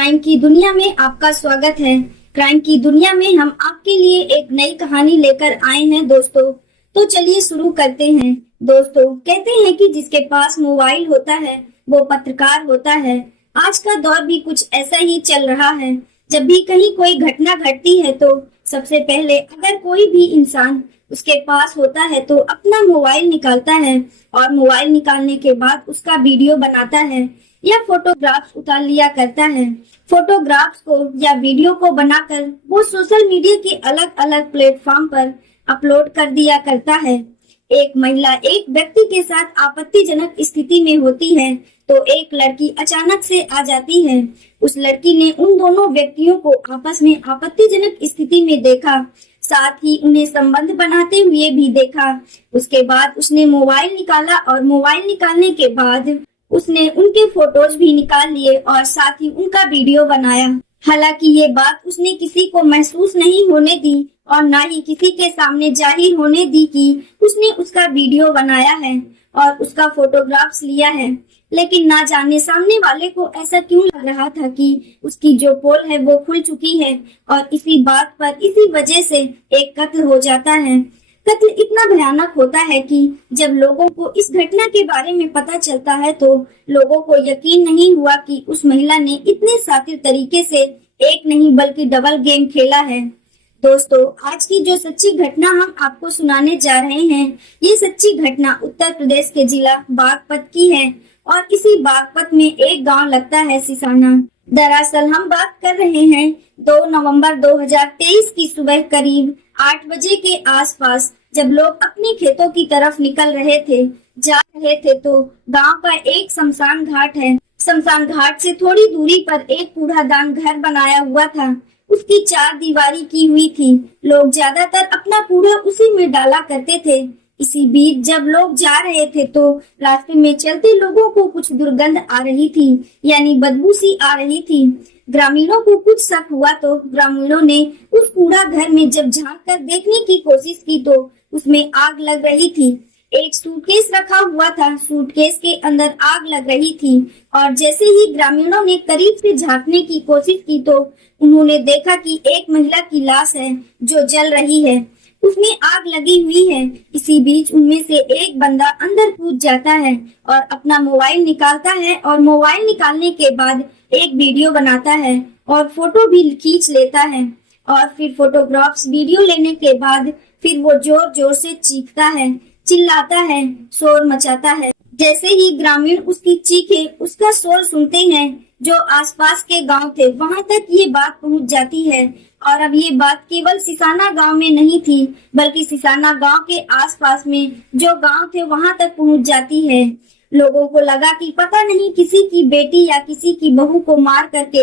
Crime की दुनिया में आपका स्वागत है। क्राइम की दुनिया में हम आपके लिए एक नई कहानी लेकर आए हैं दोस्तों। तो चलिए शुरू करते हैं। दोस्तों कहते हैं कि जिसके पास मोबाइल होता है वो पत्रकार होता है। आज का दौर भी कुछ ऐसा ही चल रहा है। जब भी कहीं कोई घटना घटती है तो सबसे पहले अगर कोई भी इंसान उसके पास होता है तो अपना मोबाइल निकालता है और मोबाइल निकालने के बाद उसका वीडियो बनाता है या फोटोग्राफ्स उतार लिया करता है। फोटोग्राफ्स को या वीडियो को बनाकर वो सोशल मीडिया के अलग अलग प्लेटफॉर्म पर अपलोड कर दिया करता है। एक महिला एक व्यक्ति के साथ आपत्तिजनक स्थिति में होती है तो एक लड़की अचानक से आ जाती है। उस लड़की ने उन दोनों व्यक्तियों को आपस में आपत्तिजनक स्थिति में देखा, साथ ही उन्हें संबंध बनाते हुए भी देखा। उसके बाद उसने मोबाइल निकाला और मोबाइल निकालने के बाद उसने उनके फोटोज भी निकाल लिए और साथ ही उनका वीडियो बनाया। हालांकि ये बात उसने किसी को महसूस नहीं होने दी और ना ही किसी के सामने जाहिर होने दी कि उसने उसका वीडियो बनाया है और उसका फोटोग्राफ्स लिया है। लेकिन ना जाने सामने वाले को ऐसा क्यों लग रहा था कि उसकी जो पोल है वो खुल चुकी है और इसी बात पर इसी वजह से एक कत्ल हो जाता है। कत्ल इतना भयानक होता है कि जब लोगों को इस घटना के बारे में पता चलता है तो लोगों को यकीन नहीं हुआ कि उस महिला ने इतने शातिर तरीके से एक नहीं बल्कि डबल गेम खेला है। दोस्तों आज की जो सच्ची घटना हम आपको सुनाने जा रहे हैं, ये सच्ची घटना उत्तर प्रदेश के जिला बागपत की है और इसी बागपत में एक गांव लगता है सिसाना। दरअसल हम बात कर रहे हैं 2 नवंबर 2023 की सुबह करीब 8 बजे के आसपास, जब लोग अपने खेतों की तरफ निकल रहे थे तो गांव का एक शमशान घाट है। शमशान घाट से थोड़ी दूरी पर एक कूड़ादान घर बनाया हुआ था। उसकी 4 दीवारी की हुई थी। लोग ज्यादातर अपना कूड़ा उसी में डाला करते थे। इसी बीच जब लोग जा रहे थे तो रास्ते में चलते लोगों को कुछ दुर्गंध आ रही थी, यानी बदबू सी आ रही थी। ग्रामीणों को कुछ शक हुआ तो ग्रामीणों ने उस कूड़ा घर में जब झांक कर देखने की कोशिश की तो उसमें आग लग रही थी। एक सूटकेस रखा हुआ था, सूटकेस के अंदर आग लग रही थी और जैसे ही ग्रामीणों ने करीब से झांकने की कोशिश की तो उन्होंने देखा कि एक महिला की लाश है जो जल रही है, उसमें आग लगी हुई है। इसी बीच उनमें से एक बंदा अंदर कूद जाता है और अपना मोबाइल निकालता है और मोबाइल निकालने के बाद एक वीडियो बनाता है और फोटो भी खींच लेता है और फिर फोटोग्राफ्स वीडियो लेने के बाद फिर वो जोर जोर से चीखता है, चिल्लाता है, शोर मचाता है। जैसे ही ग्रामीण उसकी चीखे, उसका शोर सुनते हैं, जो आसपास के गांव थे वहां तक ये बात पहुंच जाती है। और अब ये बात केवल सिसाना गांव में नहीं थी बल्कि सिसाना गांव के आसपास में जो गांव थे वहां तक पहुंच जाती है। लोगों को लगा कि पता नहीं किसी की बेटी या किसी की बहू को मार करके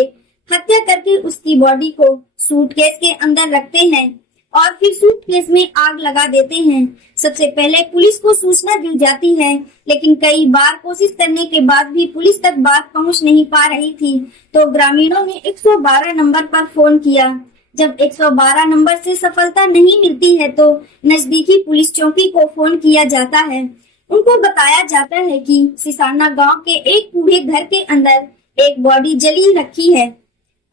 हत्या करके उसकी बॉडी को सूटकेस के अंदर रखते हैं और फिर सूटकेस में आग लगा देते हैं। सबसे पहले पुलिस को सूचना दी जाती है, लेकिन कई बार कोशिश करने के बाद भी पुलिस तक बात पहुंच नहीं पा रही थी तो ग्रामीणों ने 112 नंबर पर फोन किया। जब 112 नंबर से सफलता नहीं मिलती है तो नजदीकी पुलिस चौकी को फोन किया जाता है। उनको बताया जाता है कि सिसाना गांव के एक कूड़े घर के अंदर एक बॉडी जली रखी है,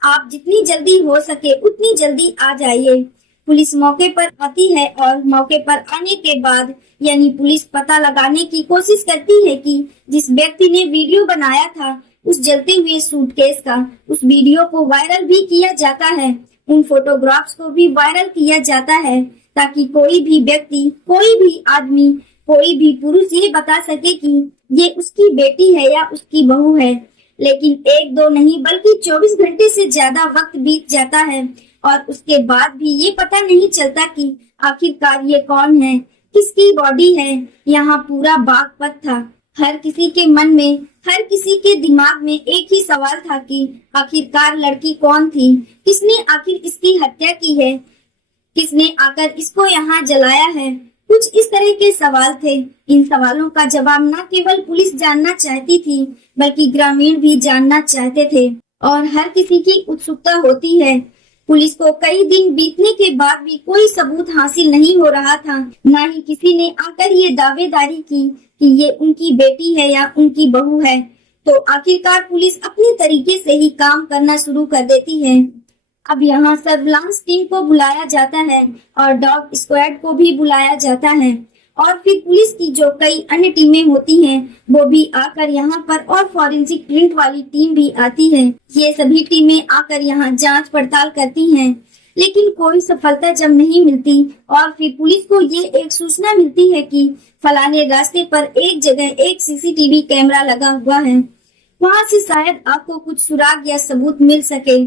आप जितनी जल्दी हो सके उतनी जल्दी आ जाइए। पुलिस मौके पर आती है और मौके पर आने के बाद यानी पुलिस पता लगाने की कोशिश करती है कि जिस व्यक्ति ने वीडियो बनाया था उस जलते हुए सूटकेस का, उस वीडियो को वायरल भी किया जाता है, उन फोटोग्राफ्स को भी वायरल किया जाता है ताकि कोई भी व्यक्ति, कोई भी आदमी, कोई भी पुरुष ये बता सके कि ये उसकी बेटी है या उसकी बहू है। लेकिन 1-2 नहीं बल्कि 24 घंटे से ज्यादा वक्त बीत जाता है और उसके बाद भी ये पता नहीं चलता कि आखिरकार ये कौन है, किसकी बॉडी है। यहाँ पूरा बागपत था। हर किसी के मन में, हर किसी के दिमाग में एक ही सवाल था कि आखिरकार लड़की कौन थी, किसने आखिर इसकी हत्या की है, किसने आकर इसको यहाँ जलाया है। कुछ इस तरह के सवाल थे। इन सवालों का जवाब न केवल पुलिस जानना चाहती थी बल्कि ग्रामीण भी जानना चाहते थे और हर किसी की उत्सुकता होती है। पुलिस को कई दिन बीतने के बाद भी कोई सबूत हासिल नहीं हो रहा था। न ही किसी ने आकर ये दावेदारी की कि ये उनकी बेटी है या उनकी बहू है। तो आखिरकार पुलिस अपने तरीके से ही काम करना शुरू कर देती है। अब यहाँ सर्विलांस टीम को बुलाया जाता है और डॉग स्क्वाड को भी बुलाया जाता है और फिर पुलिस की जो कई अन्य टीमें होती हैं वो भी आकर यहाँ पर और फॉरेंसिक प्रिंट वाली टीम भी आती है। ये सभी टीमें आकर यहाँ जांच पड़ताल करती हैं, लेकिन कोई सफलता जब नहीं मिलती और फिर पुलिस को ये एक सूचना मिलती है कि फलाने रास्ते पर एक जगह एक सीसीटीवी कैमरा लगा हुआ है, वहाँ से शायद आपको कुछ सुराग या सबूत मिल सके।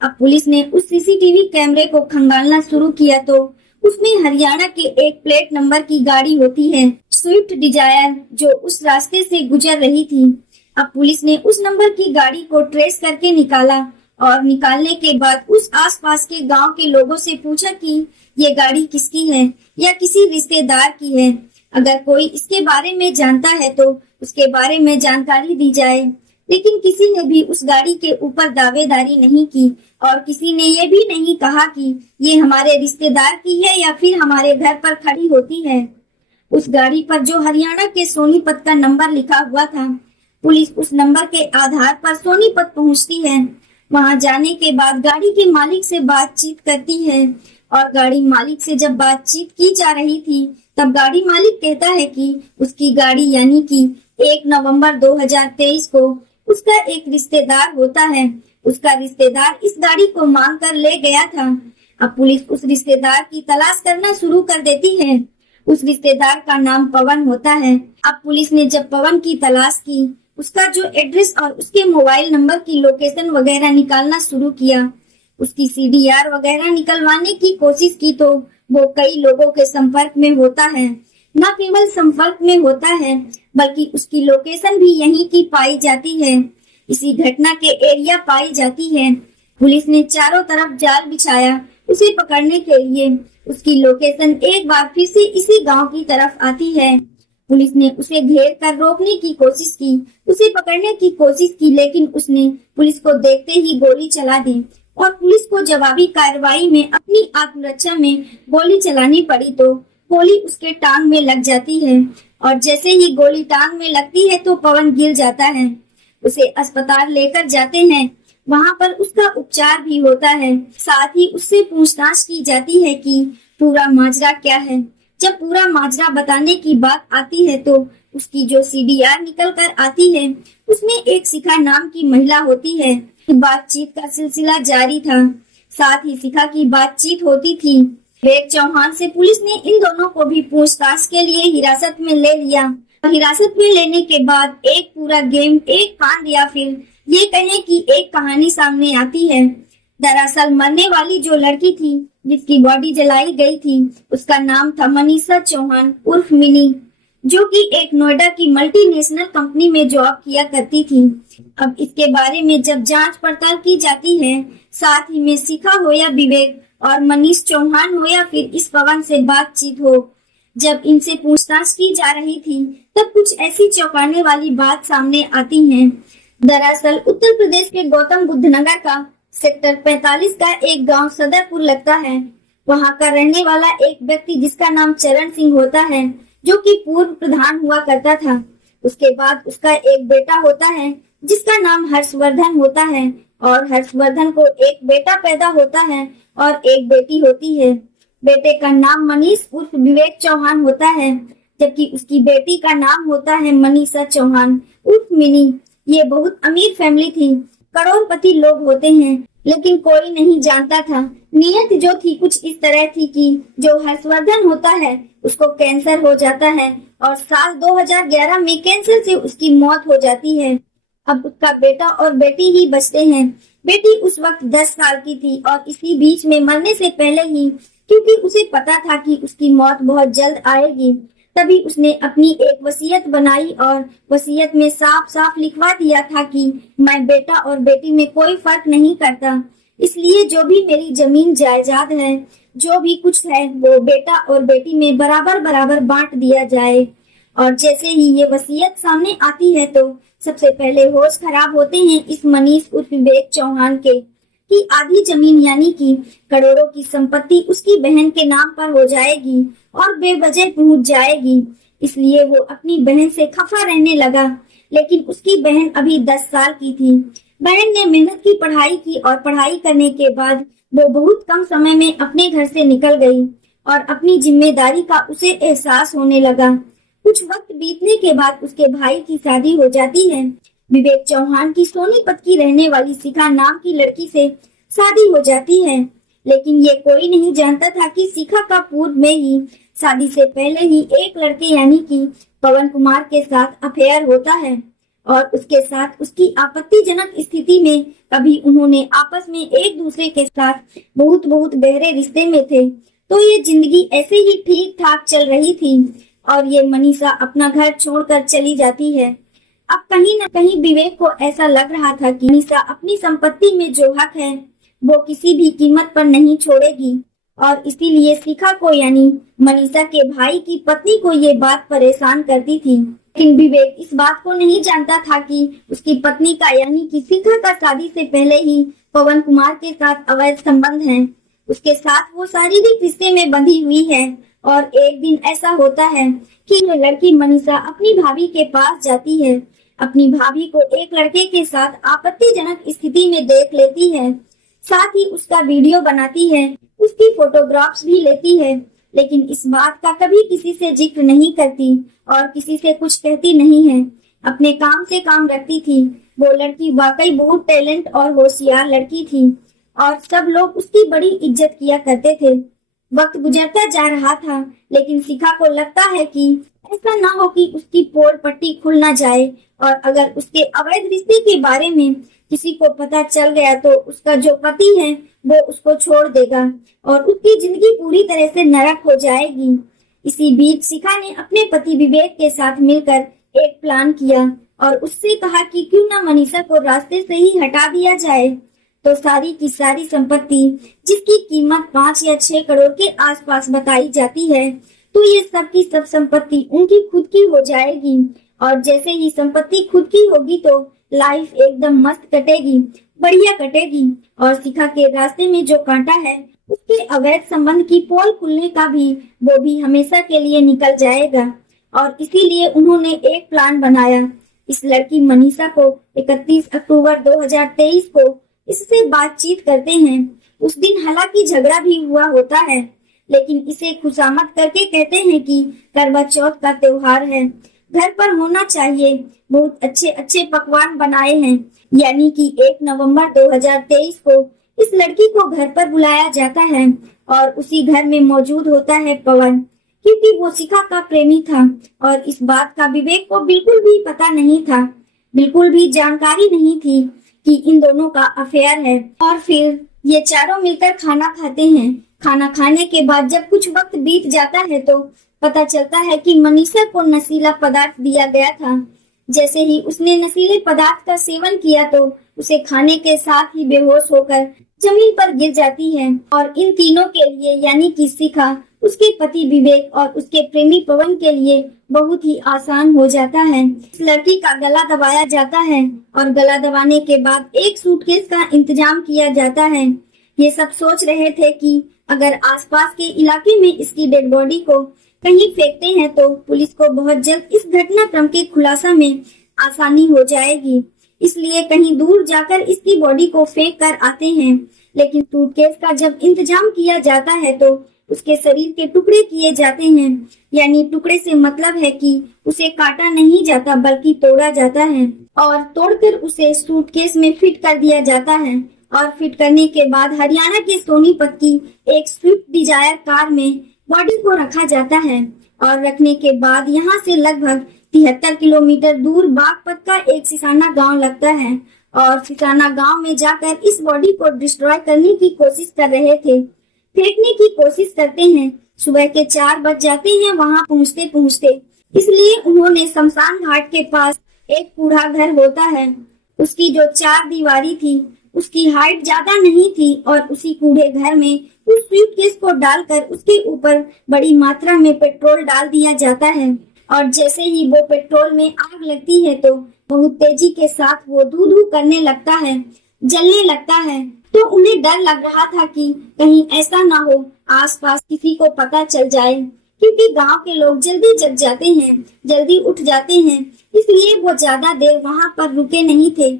अब पुलिस ने उस सीसीटीवी कैमरे को खंगालना शुरू किया तो उसमें हरियाणा के एक प्लेट नंबर की गाड़ी होती है, स्विफ्ट डिजायर, जो उस रास्ते से गुजर रही थी। अब पुलिस ने उस नंबर की गाड़ी को ट्रेस करके निकाला और निकालने के बाद उस आसपास के गांव के लोगों से पूछा कि ये गाड़ी किसकी है या किसी रिश्तेदार की है। अगर कोई इसके बारे में जानता है तो उसके बारे में जानकारी दी जाए। लेकिन किसी ने भी उस गाड़ी के ऊपर दावेदारी नहीं की और किसी ने ये भी नहीं कहा कि ये हमारे रिश्तेदार की है या फिर हमारे घर पर खड़ी होती है। उस गाड़ी पर जो हरियाणा के सोनीपत का नंबर लिखा हुआ था, पुलिस उस नंबर के आधार पर सोनीपत पहुंचती है। वहां जाने के बाद गाड़ी के मालिक से बातचीत करती है और गाड़ी मालिक से जब बातचीत की जा रही थी तब गाड़ी मालिक कहता है कि उसकी गाड़ी यानी कि 1 नवंबर 2023 को उसका एक रिश्तेदार होता है, उसका रिश्तेदार इस गाड़ी को मांग कर ले गया था। अब पुलिस उस रिश्तेदार की तलाश करना शुरू कर देती है। उस रिश्तेदार का नाम पवन होता है। अब पुलिस ने जब पवन की तलाश की, उसका जो एड्रेस और उसके मोबाइल नंबर की लोकेशन वगैरह निकालना शुरू किया, उसकी सीडीआर वगैरह निकलवाने की कोशिश की तो वो कई लोगों के संपर्क में होता है। न केवल संपर्क में होता है बल्कि उसकी लोकेशन भी यहीं की पाई जाती है, इसी घटना के एरिया पाई जाती है। पुलिस ने चारों तरफ जाल बिछाया उसे पकड़ने के लिए। उसकी लोकेशन एक बार फिर से इसी गांव की तरफ आती है। पुलिस ने उसे घेर कर रोकने की कोशिश की, उसे पकड़ने की कोशिश की, लेकिन उसने पुलिस को देखते ही गोली चला दी और पुलिस को जवाबी कार्रवाई में अपनी आत्मरक्षा में गोली चलानी पड़ी तो गोली उसके टांग में लग जाती है और जैसे ही गोली टांग में लगती है तो पवन गिर जाता है। उसे अस्पताल लेकर जाते हैं, वहां पर उसका उपचार भी होता है। साथ ही उससे पूछताछ की जाती है कि पूरा माजरा क्या है। जब पूरा माजरा बताने की बात आती है तो उसकी जो सीडीआर निकल कर आती है उसमें एक शिखा नाम की महिला होती है। बातचीत का सिलसिला जारी था, साथ ही शिखा की बातचीत होती थी। विवेक चौहान से पुलिस ने इन दोनों को भी पूछताछ के लिए हिरासत में ले लिया और हिरासत में लेने के बाद एक पूरा गेम, एक कांड या फिर ये कहें कि एक कहानी सामने आती है। दरअसल मरने वाली जो लड़की थी जिसकी बॉडी जलाई गई थी उसका नाम था मनीषा चौहान उर्फ मिनी, जो कि एक नोएडा की मल्टीनेशनल कंपनी में जॉब किया करती थी। अब इसके बारे में जब जांच पड़ताल की जाती है, साथ ही में शिखा हो या विवेक और मनीष चौहान हो या फिर इस पवन से बातचीत हो, जब इनसे पूछताछ की जा रही थी तब कुछ ऐसी चौंकाने वाली बात सामने आती है। दरअसल उत्तर प्रदेश के गौतम बुद्ध नगर का सेक्टर 45 का एक गांव सदरपुर लगता है। वहां का रहने वाला एक व्यक्ति जिसका नाम चरण सिंह होता है, जो कि पूर्व प्रधान हुआ करता था। उसके बाद उसका एक बेटा होता है जिसका नाम हर्षवर्धन होता है और हर्षवर्धन को एक बेटा पैदा होता है और एक बेटी होती है। बेटे का नाम मनीष उर्फ विवेक चौहान होता है, जबकि उसकी बेटी का नाम होता है मनीषा चौहान उर्फ मिनी। ये बहुत अमीर फैमिली थी, करोड़पति लोग होते हैं, लेकिन कोई नहीं जानता था। नियत जो थी कुछ इस तरह थी कि जो हर्षवर्धन होता है उसको कैंसर हो जाता है और साल 2011 में कैंसर से उसकी मौत हो जाती है। अब उसका बेटा और बेटी ही बचते हैं। बेटी उस वक्त 10 साल की थी और इसी बीच में मरने से पहले ही, क्योंकि उसे पता था कि उसकी मौत बहुत जल्द आएगी, तभी उसने अपनी एक वसीयत बनाई और वसीयत में साफ साफ लिखवा दिया था कि मैं बेटा और बेटी में कोई फर्क नहीं करता, इसलिए जो भी मेरी जमीन जायदाद है, जो भी कुछ है, वो बेटा और बेटी में बराबर बराबर बांट दिया जाए। और जैसे ही ये वसीयत सामने आती है तो सबसे पहले होश खराब होते हैं इस मनीष उर्फ विवेक चौहान के कि आधी जमीन यानी कि करोड़ों की संपत्ति उसकी बहन के नाम पर हो जाएगी और बेवजह पहुंच जाएगी। इसलिए वो अपनी बहन से खफा रहने लगा, लेकिन उसकी बहन अभी 10 साल की थी। बहन ने मेहनत की पढ़ाई की और पढ़ाई करने के बाद वो बहुत कम समय में अपने घर से निकल गई और अपनी जिम्मेदारी का उसे एहसास होने लगा। कुछ वक्त बीतने के बाद उसके भाई की शादी हो जाती है। विवेक चौहान की सोनीपत की रहने वाली शिखा नाम की लड़की से शादी हो जाती है, लेकिन ये कोई नहीं जानता था कि शिखा का पूर्व में ही शादी से पहले ही एक लड़के यानी कि पवन कुमार के साथ अफेयर होता है और उसके साथ उसकी आपत्तिजनक स्थिति में कभी उन्होंने आपस में एक दूसरे के साथ बहुत बहुत गहरे रिश्ते में थे। तो ये जिंदगी ऐसे ही ठीक ठाक चल रही थी और ये मनीषा अपना घर छोड़कर चली जाती है। अब कहीं न कहीं विवेक को ऐसा लग रहा था कि मनीषा अपनी संपत्ति में जो हक है वो किसी भी कीमत पर नहीं छोड़ेगी और इसीलिए शिखा को यानी मनीषा के भाई की पत्नी को ये बात परेशान करती थी। लेकिन विवेक इस बात को नहीं जानता था कि उसकी पत्नी का यानी कि शिखा का शादी से पहले ही पवन कुमार के साथ अवैध संबंध है। उसके साथ वो शारीरिक रिश्ते में बंधी हुई है और एक दिन ऐसा होता है कि ये लड़की मनीषा अपनी भाभी के पास जाती है। अपनी भाभी को एक लड़के के साथ आपत्तिजनक स्थिति में देख लेती है, साथ ही उसका वीडियो बनाती है, उसकी फोटोग्राफ्स भी लेती है, लेकिन इस बात का कभी किसी से जिक्र नहीं करती और किसी से कुछ कहती नहीं है। अपने काम से काम रखती थी। वो लड़की वाकई बहुत टैलेंट और होशियार लड़की थी और सब लोग उसकी बड़ी इज्जत किया करते थे। वक्त गुजरता जा रहा था, लेकिन शिखा को लगता है कि ऐसा ना हो कि उसकी पोल पट्टी खुल ना जाए और अगर उसके अवैध रिश्ते के बारे में किसी को पता चल गया तो उसका जो पति है वो उसको छोड़ देगा और उसकी जिंदगी पूरी तरह से नरक हो जाएगी। इसी बीच शिखा ने अपने पति विवेक के साथ मिलकर एक प्लान किया और उससे कहा कि क्यों ना मनीषा को रास्ते से ही हटा दिया जाए तो सारी की सारी संपत्ति जिसकी कीमत 5 या 6 करोड़ के आसपास बताई जाती है, तो ये सब की सब संपत्ति उनकी खुद की हो जाएगी और जैसे ही संपत्ति खुद की होगी तो लाइफ एकदम मस्त कटेगी, बढ़िया कटेगी। और शिखा के रास्ते में जो कांटा है उसके अवैध संबंध की पोल खुलने का भी वो भी हमेशा के लिए निकल जाएगा और इसीलिए उन्होंने एक प्लान बनाया। इस लड़की मनीषा को 31 अक्टूबर 2023 को इससे बातचीत करते हैं। उस दिन हालांकि झगड़ा भी हुआ होता है, लेकिन इसे खुशामद करके कहते हैं कि करवा चौथ का त्योहार है, घर पर होना चाहिए, बहुत अच्छे अच्छे पकवान बनाए हैं। यानी कि 1 नवंबर 2023 को इस लड़की को घर पर बुलाया जाता है और उसी घर में मौजूद होता है पवन, क्योंकि वो शिखा का प्रेमी था और इस बात का विवेक को बिल्कुल भी पता नहीं था, बिल्कुल भी जानकारी नहीं थी कि इन दोनों का अफेयर है। और फिर ये चारों मिलकर खाना खाते हैं। खाना खाने के बाद जब कुछ वक्त बीत जाता है तो पता चलता है कि मनीषा को नशीला पदार्थ दिया गया था। जैसे ही उसने नशीले पदार्थ का सेवन किया तो उसे खाने के साथ ही बेहोश होकर जमीन पर गिर जाती है और इन तीनों के लिए यानी कि शिखा, उसके पति विवेक और उसके प्रेमी पवन के लिए बहुत ही आसान हो जाता है। इस लड़की का गला दबाया जाता है और गला दबाने के बाद एक सूटकेस का इंतजाम किया जाता है। ये सब सोच रहे थे कि अगर आसपास के इलाके में इसकी डेड बॉडी को कहीं फेंकते हैं तो पुलिस को बहुत जल्द इस घटनाक्रम के खुलासा में आसानी हो जाएगी, इसलिए कहीं दूर जाकर इसकी बॉडी को फेंक कर आते हैं। लेकिन सूटकेस का जब इंतजाम किया जाता है तो उसके शरीर के टुकड़े किए जाते हैं, यानी टुकड़े से मतलब है कि उसे काटा नहीं जाता बल्कि तोड़ा जाता है और तोड़कर उसे सूटकेस में फिट कर दिया जाता है। और फिट करने के बाद हरियाणा के सोनीपत की एक स्विफ्ट डिजायर कार में बॉडी को रखा जाता है और रखने के बाद यहाँ से लगभग 73 किलोमीटर दूर बागपत का एक सिसाना गांव लगता है और सिसाना गांव में जाकर इस बॉडी को डिस्ट्रॉय करने की कोशिश कर रहे थे, फेंकने की कोशिश करते हैं। सुबह के 4 बज जाते हैं वहां पहुंचते पहुंचते, इसलिए उन्होंने शमशान घाट के पास एक कूड़ा घर होता है, उसकी जो 4 दीवारी थी उसकी हाइट ज्यादा नहीं थी और उसी कूड़े घर में उस सूटकेस को डालकर उसके ऊपर बड़ी मात्रा में पेट्रोल डाल दिया जाता है और जैसे ही वो पेट्रोल में आग लगती है तो बहुत तेजी के साथ वो धू धू करने लगता है, जलने लगता है। तो उन्हें डर लग रहा था कि कहीं ऐसा ना हो आसपास किसी को पता चल जाए क्योंकि गांव के लोग जल्दी जग जाते हैं, जल्दी उठ जाते हैं, इसलिए वो ज्यादा देर वहां पर रुके नहीं थे,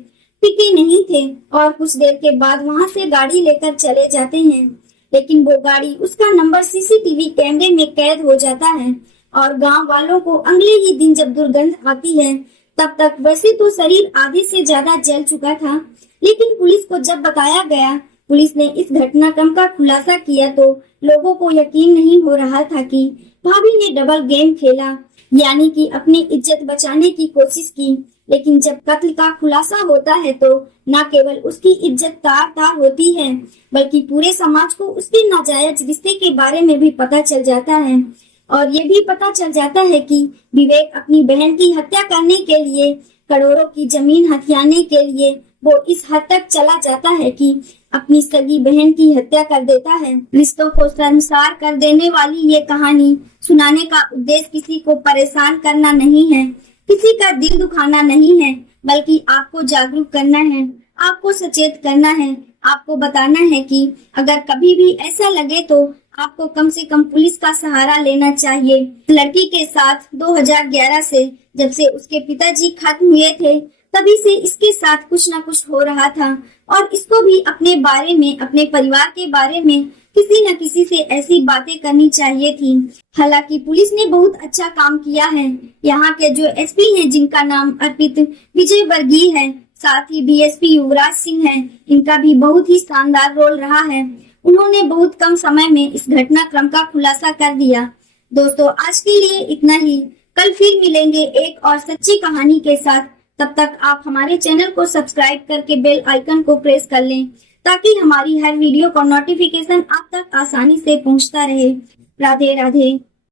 टिके नहीं थे और कुछ देर के बाद वहां से गाड़ी लेकर चले जाते हैं। लेकिन वो गाड़ी, उसका नंबर सीसीटीवी कैमरे में कैद हो जाता है और गांव वालों को अगले ही दिन जब दुर्गंध आती है, तब तक वैसे तो शरीर आधे से ज्यादा जल चुका था, लेकिन पुलिस को जब बताया गया, पुलिस ने इस घटनाक्रम का खुलासा किया, तो लोगों को यकीन नहीं हो रहा था कि भाभी ने डबल गेम खेला, यानी कि अपनी इज्जत बचाने की कोशिश की। लेकिन जब कत्ल का खुलासा होता है तो न केवल उसकी इज्जत तार तार होती है, बल्कि पूरे समाज को उसके नाजायज रिश्ते के बारे में भी पता चल जाता है। और ये भी पता चल जाता है कि विवेक अपनी बहन की हत्या करने के लिए, करोड़ों की जमीन हथियाने के लिए वो इस हद तक चला जाता है कि अपनी सगी बहन की हत्या कर देता है। रिश्तों को शर्मसार कर देने वाली ये कहानी सुनाने का उद्देश्य किसी को परेशान करना नहीं है, किसी का दिल दुखाना नहीं है, बल्कि आपको जागरूक करना है, आपको सचेत करना है, आपको बताना है कि अगर कभी भी ऐसा लगे तो आपको कम से कम पुलिस का सहारा लेना चाहिए। लड़की के साथ 2011 से, जब से उसके पिताजी खत्म हुए थे, तभी से इसके साथ कुछ न कुछ हो रहा था और इसको भी अपने बारे में, अपने परिवार के बारे में किसी न किसी से ऐसी बातें करनी चाहिए थी। हालांकि पुलिस ने बहुत अच्छा काम किया है। यहाँ के जो एसपी हैं, जिनका नाम अर्पित विजय वर्गीय है, साथ ही डीएसपी युवराज सिंह हैं, इनका भी बहुत ही शानदार रोल रहा है। उन्होंने बहुत कम समय में इस घटनाक्रम का खुलासा कर दिया। दोस्तों, आज के लिए इतना ही। कल फिर मिलेंगे एक और सच्ची कहानी के साथ। तब तक आप हमारे चैनल को सब्सक्राइब करके बेल आइकन को प्रेस कर लें, ताकि हमारी हर वीडियो का नोटिफिकेशन आप तक आसानी से पहुंचता रहे। राधे राधे।